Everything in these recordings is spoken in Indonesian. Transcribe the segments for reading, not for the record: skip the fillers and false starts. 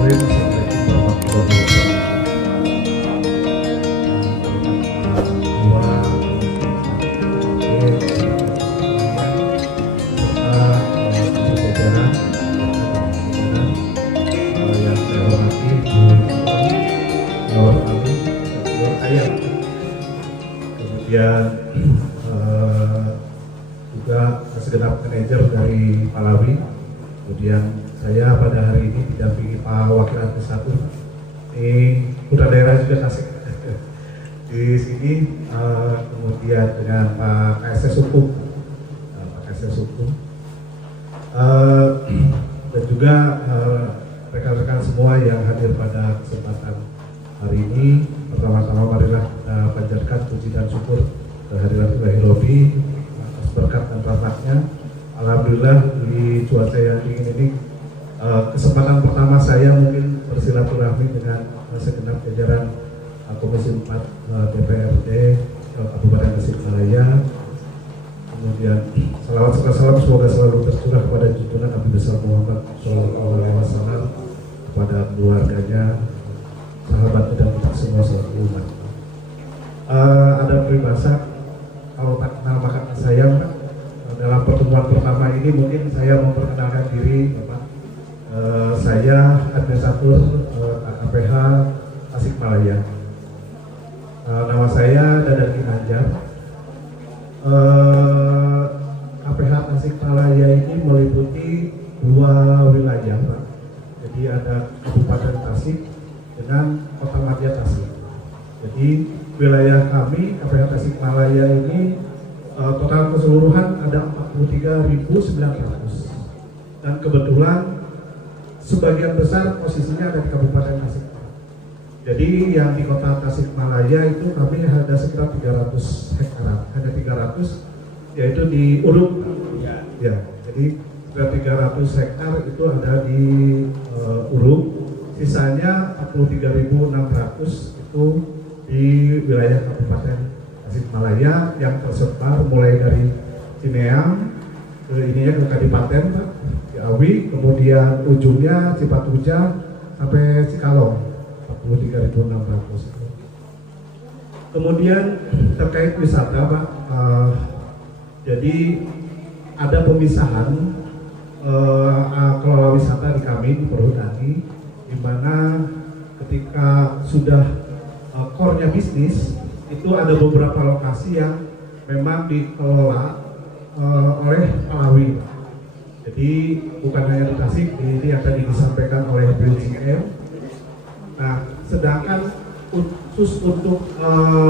Kemudian juga segenap manajer dari Palawi. Kemudian saya pada hari ini didampingi Pak Wakil Artis 1. Ini putra daerah juga Tasik di sini. Kemudian dengan Pak KSS Hukum, dan juga rekan-rekan semua yang hadir pada kesempatan hari ini. Pertama-tama marilah kita panjatkan puji dan syukur kehadirat Ilahi Robbi atas berkat dan rahmatnya. Alhamdulillah di cuaca yang dingin ini kesempatan pertama saya mungkin bersilaturahmi dengan segenap jajaran Komisi 4 DPRD Kabupaten Tasikmalaya. Kemudian salawat serta salam semoga selalu tercurah kepada junjungan Nabi besar Muhammad SAW, kepada keluarganya, sahabat dan kita semua selaku umat. Ada peribahasa, kalau tak kenal maka tak sayang, Pak. Dalam pertemuan pertama ini mungkin saya memperkenalkan diri, Bapak. Saya administrator KPH Tasikmalaya. Nama saya Dadan Ginanjar. KPH Tasikmalaya ini meliputi 2 wilayah, Pak. Jadi ada Kabupaten Tasik dengan Kota Madya Tasik. Jadi wilayah kami KPH Tasikmalaya ini total keseluruhan ada 43.900, dan kebetulan sebagian besar posisinya ada di Kabupaten Tasik. Jadi yang di Kota Tasikmalaya itu kami ada sekitar 300 hektar, hanya 300, yaitu di Uruk. Ya, jadi sekitar 300 hektar itu ada di Uruk. Sisanya 43.600 itu di wilayah Kabupaten Tasikmalaya yang tersebar mulai dari Cineam ke ininya ke Kadipaten, Pak, Ciawi, kemudian ujungnya Cipatuja sampai Cikalong, 43.600. Kemudian terkait wisata, Pak, jadi ada pemisahan kelola wisata di kami di Perhutani, di mana ketika sudah core-nya bisnis itu ada beberapa lokasi yang memang dikelola oleh Palawi. Jadi bukan hanya di Tasik, ini yang tadi disampaikan oleh BUCM. Nah, sedangkan khusus untuk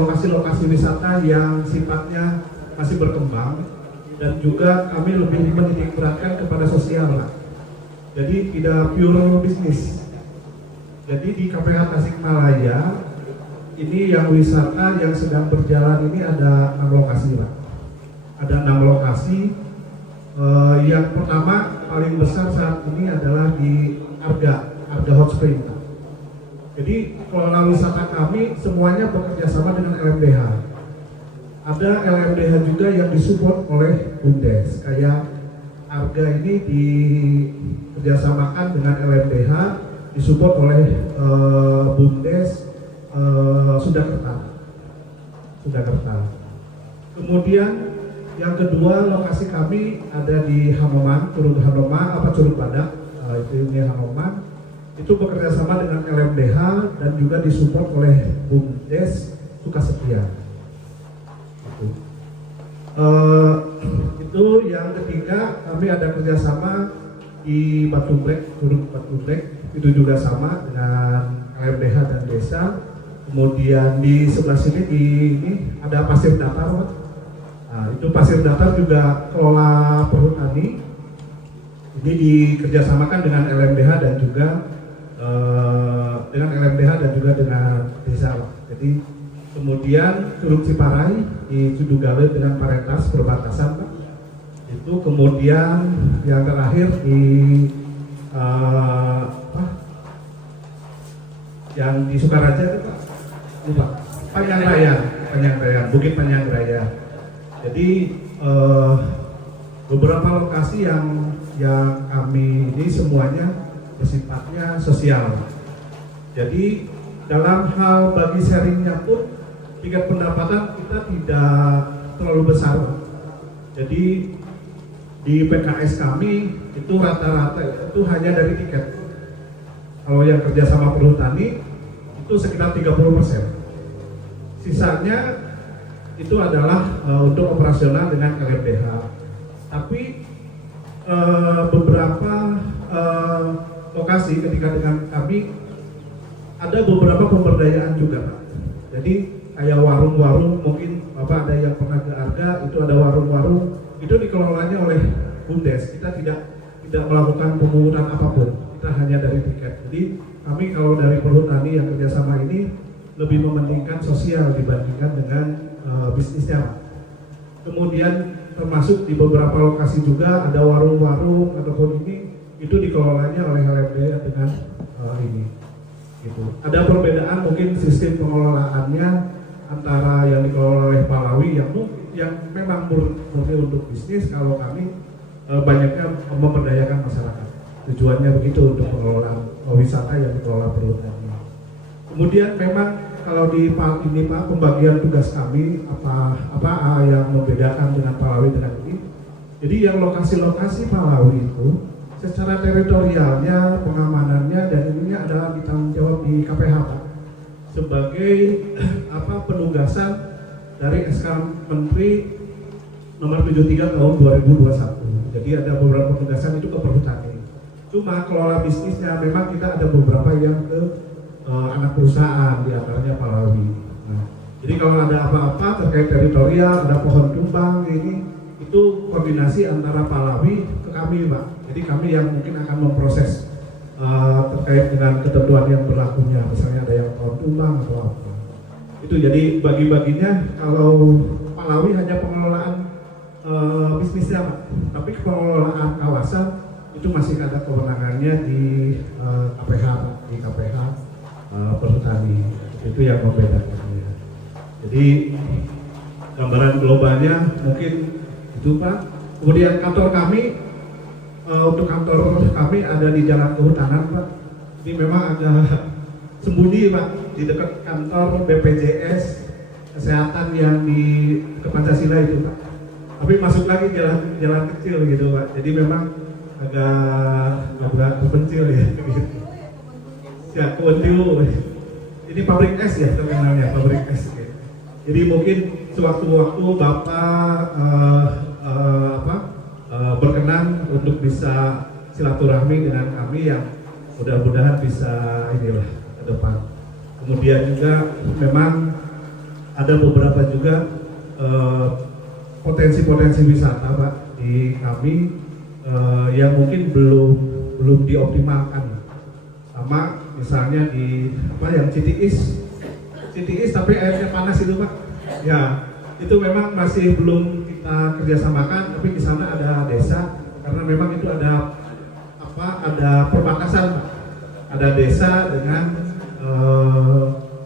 lokasi-lokasi wisata yang sifatnya masih berkembang dan juga kami lebih menitik beratkan kepada sosial, Pak. Jadi tidak pure bisnis. Jadi di KPH Tasikmalaya ini yang wisata yang sedang berjalan ini ada 6 lokasi, Pak. Ada 6 lokasi. Yang pertama paling besar saat ini adalah di Arga Hot Spring, Pak. Jadi kelola wisata kami semuanya bekerja sama dengan LMDH. Ada LMDH juga yang disupport oleh BUMDes. Kayak Arga ini dikerjasamakan dengan LMDH, disupport oleh BUMDes Surakarta. Kemudian yang kedua lokasi kami ada di Hanoman, Curug Badak, itu ini Hanoman. Itu bekerja sama dengan LMDH dan juga disupport oleh BUMDes Sukasetia. Itu yang ketiga, kami ada kerjasama di Batubrek, Curug Batubrek, itu juga sama dengan LMDH dan desa. Kemudian di sebelah sini ini ada pasir datar, Pak. Nah, itu pasir datar juga kelola Perhutani. Ini dikerjasamakan dengan LMDH dan juga dengan desa, Pak. Jadi kemudian Curug Ciparai di Cudugale dengan Paretas perbatasan, Pak. Itu kemudian yang terakhir di yang di Sukaraja itu, Pak, lupa, Panjang Raya, Bukit Panjang Raya. Jadi beberapa lokasi yang kami ini semuanya bersifatnya sosial. Jadi dalam hal bagi sharingnya pun tingkat pendapatan kita tidak terlalu besar. Jadi di PKS kami itu rata-rata itu hanya dari tiket. Kalau yang kerja sama perhutani itu sekitar 30%. Sisanya itu adalah untuk operasional dengan LMDH. Tapi beberapa lokasi ketika dengan kami ada beberapa pemberdayaan juga, Pak. Jadi kayak warung-warung, mungkin Bapak ada yang pernah ke Arga, itu ada warung-warung, itu dikelolanya oleh BUMDes. Kita tidak melakukan pemungutan apapun, kita hanya dari tiket. Jadi kami kalau dari perhutani yang kerjasama ini lebih mementingkan sosial dibandingkan dengan bisnisnya, Pak. Kemudian termasuk di beberapa lokasi juga ada warung-warung ataupun ini itu dikelolanya oleh LMD dengan ini. Gitu. Ada perbedaan mungkin sistem pengelolaannya antara yang dikelola oleh Palawi yang memang murni untuk bisnis. Kalau kami banyaknya memberdayakan masyarakat. Tujuannya begitu untuk pengelolaan wisata yang dikelola perhutani. Kemudian memang kalau di ini Pak, pembagian tugas kami apa yang membedakan dengan Palawi dengan ini. Jadi yang lokasi-lokasi Palawi itu secara teritorialnya, pengamanannya dan ininya adalah ditanggung jawab di KPH, Pak. Sebagai penugasan dari SK Menteri nomor 73 tahun 2021. Jadi ada beberapa penugasan itu ke perhutani. Cuma kelola bisnisnya memang kita ada beberapa yang ke anak perusahaan, di antaranya Palawi. Nah, jadi kalau ada apa-apa terkait teritorial, ada pohon tumbang ini, itu koordinasi antara Palawi ke kami, Pak. Jadi kami yang mungkin akan memproses terkait dengan ketentuan yang berlakunya, misalnya ada yang pohon tumbang atau apa. Itu jadi bagi-baginya kalau Palawi hanya pengelolaan bisnisnya, Pak. Tapi pengelolaan kawasan itu masih ada kewenangannya di KPH, di KPH perhutani. Itu yang membedakannya. Jadi gambaran globalnya mungkin itu, Pak. Kemudian kantor kami untuk kantor kami ada di Jalan Kehutanan, Pak. Ini memang agak sembunyi, Pak, di dekat kantor BPJS Kesehatan yang di Pancasila itu, Pak. Tapi masuk lagi jalan kecil gitu, Pak. Jadi memang agak terpencil ya. Ya, Kuentiu. Ini pabrik es ya terkenalnya, pabrik es. Jadi mungkin sewaktu-waktu Bapak berkenan untuk bisa silaturahmi dengan kami yang mudah-mudahan bisa inilah ke depan. Kemudian juga memang ada beberapa juga potensi-potensi wisata, Pak, di kami yang mungkin belum dioptimalkan. Sama misalnya di yang Citiis tapi airnya panas itu, Pak. Ya, itu memang masih belum kita kerjasamakan, tapi di sana ada desa karena memang itu ada perbatasan, Pak. Ada desa dengan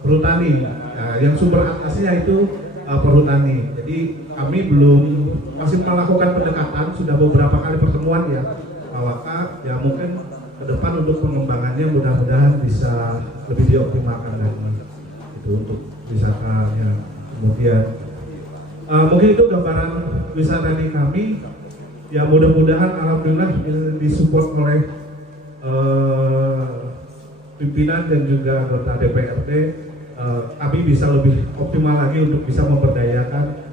perhutani. Nah, yang sumber atasnya itu perhutani. Jadi kami masih melakukan pendekatan, sudah beberapa kali pertemuan ya, Pak Waka, ya mungkin ke depan untuk pengembangannya mudah-mudahan bisa lebih dioptimalkan lagi itu untuk wisatanya. Kemudian mungkin itu gambaran wisata di kami, ya mudah-mudahan alhamdulillah disupport oleh pimpinan dan juga anggota DPRD, kami bisa lebih optimal lagi untuk bisa memberdayakan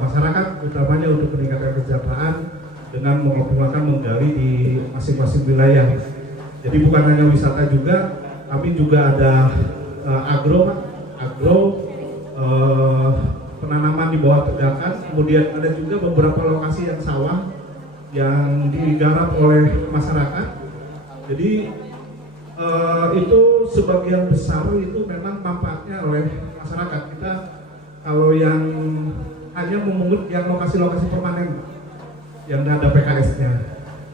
masyarakat, utamanya untuk peningkatan kesejahteraan dengan mengoptimalkan menggali di masing-masing wilayah. Jadi bukan hanya wisata juga, kami juga ada agro, penanaman di bawah tegakan, kemudian ada juga beberapa lokasi yang sawah yang digarap oleh masyarakat. Jadi itu sebagian besar itu memang manfaatnya oleh masyarakat. Kita kalau yang hanya memungut yang lokasi-lokasi permanen yang ada PKS-nya,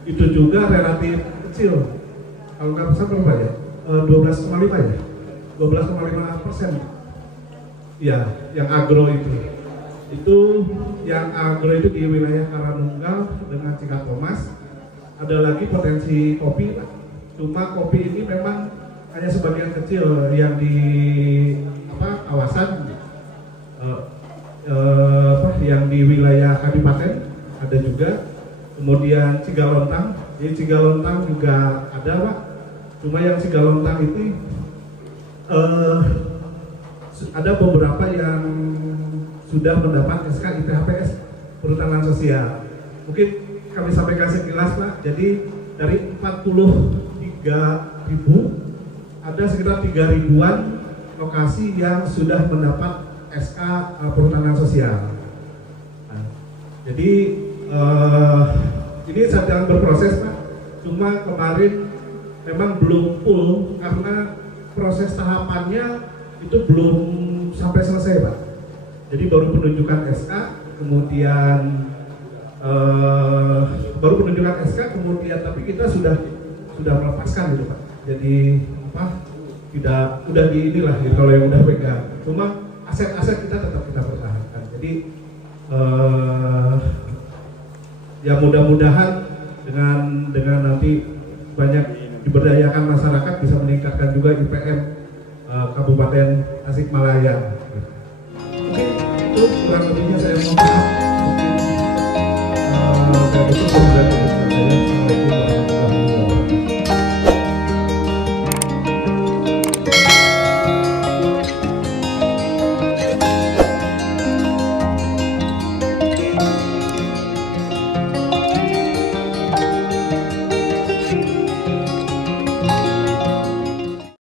itu juga relatif kecil. Kalau nggak besar berapa ya? 12,5 ya? 12,5%. Ya, yang agro itu. Itu yang agro itu di wilayah Karanunggal dengan Cikatomas. Ada lagi potensi kopi, Pak. Cuma kopi ini memang hanya sebagian kecil yang di kawasan yang di wilayah kabupaten ada juga. Kemudian Cigalontang, di Cigalontang juga ada Pak. Cuma yang Cigalontang itu ada beberapa yang sudah mendapat SK IPHPS perhutanan sosial. Mungkin kami sampaikan sekilas Pak. Jadi dari 43.000 ada sekitar 3.000-an lokasi yang sudah mendapat SK perhutanan sosial. Nah, jadi ini sedang berproses Pak. Cuma kemarin memang belum full karena proses tahapannya itu belum sampai selesai Pak. Jadi baru penunjukan SK, kemudian kemudian tapi kita sudah melepaskan gitu Pak. Jadi tidak udah di inilah gitu, kalau yang udah pegang. Cuma aset-aset kita tetap kita pertahankan. Jadi ya mudah-mudahan dengan nanti banyak diberdayakan masyarakat bisa meningkatkan juga IPM Kabupaten Tasikmalaya. Mungkin itu kurang lebihnya saya mohon maaf.